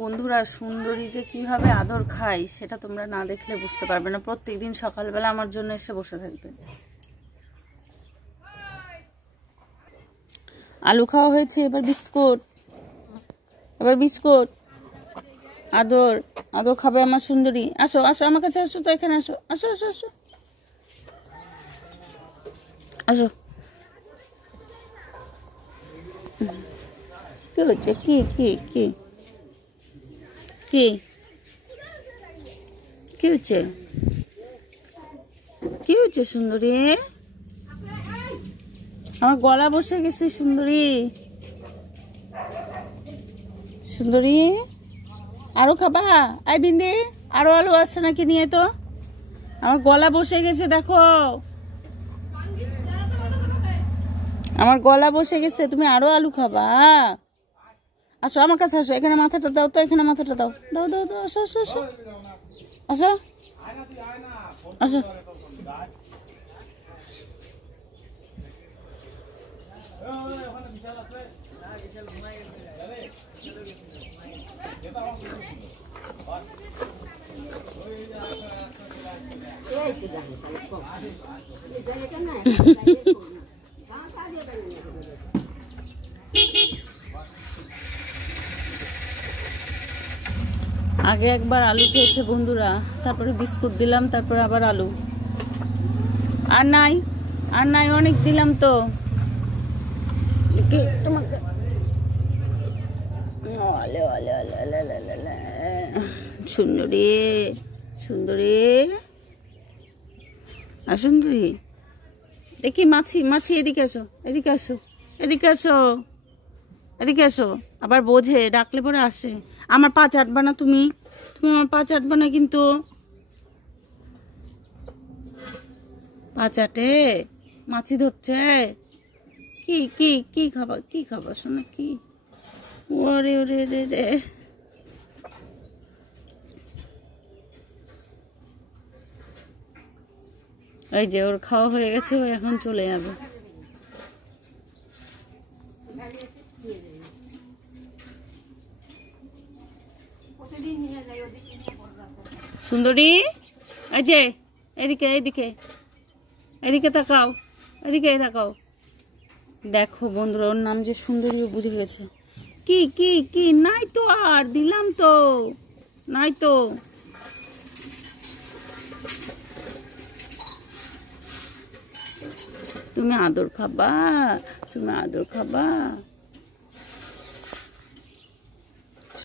বন্ধুরা, সুন্দরী যে কিভাবে আদর খায় সেটা তোমরা না দেখলে বুঝতে পারবে না। প্রত্যেকদিন সকালবেলা আমার জন্য এসে বসে থাকবে। আলু খাওয়া হয়েছে, এবার বিস্কুট, এবার বিস্কুট। আদর আদর খাবে আমার সুন্দরী। আসো আসো আমার কাছে, আসো তো, এখানে আসো, আসো আসো আসো আসো। কি হচ্ছে? কি কি কি কি কি হচ্ছে? কি হচ্ছে সুন্দরী? আমার গলা বসে গেছে সুন্দরী। সুন্দরী আরো খাবা? আই বিন্দি, আরো আলু আছে নাকি নিয়ে তো। আমার গলা বসে গেছে, দেখো আমার গলা বসে গেছে। তুমি আরো আলু খাবা? আসো আমার কাছে, আসো, এখানে মাথাটা দাও তো, এখানে মাথাটা দাও, দাও দাও দাও, আসো আসো আসো আসো আসো। আগে একবার আলু খেয়েছে বন্ধুরা, তারপরে বিস্কুট দিলাম, তারপরে আবার আলু। আর নাই, আর নাই, অনেক দিলাম তো তোমাকে। সুন্দরী সুন্দরী আর সুন্দরী, দেখি মাছি মাছি, এদিকে আসো, এদিকে আসো, এদিকে আসো, এদিকে আসো। আবার বোঝে, ডাকলে পরে আসে। আমার পা চাটবা না তুমি, তুমি আমার পা চাটবা না কিন্তু। পা চাটে, মাছি ধরছে। কি কি কি খাবা, কি খাবা শোনা? কি? ওরে ওরে রে রে। এই যে ওর খাওয়া হয়ে গেছে, ও এখন চলে যাবে। সুন্দরী, এই যে এদিকে এদিকে এদিকে তাকাও, এদিকে তাকাও। দেখো বন্ধুরা, ওর নাম যে সুন্দরী ও বুঝে গেছে। কি কি কি? নাই তো, আর দিলাম তো, নাই তো। তুমি আদর খাবা, তুমি আদর খাবা।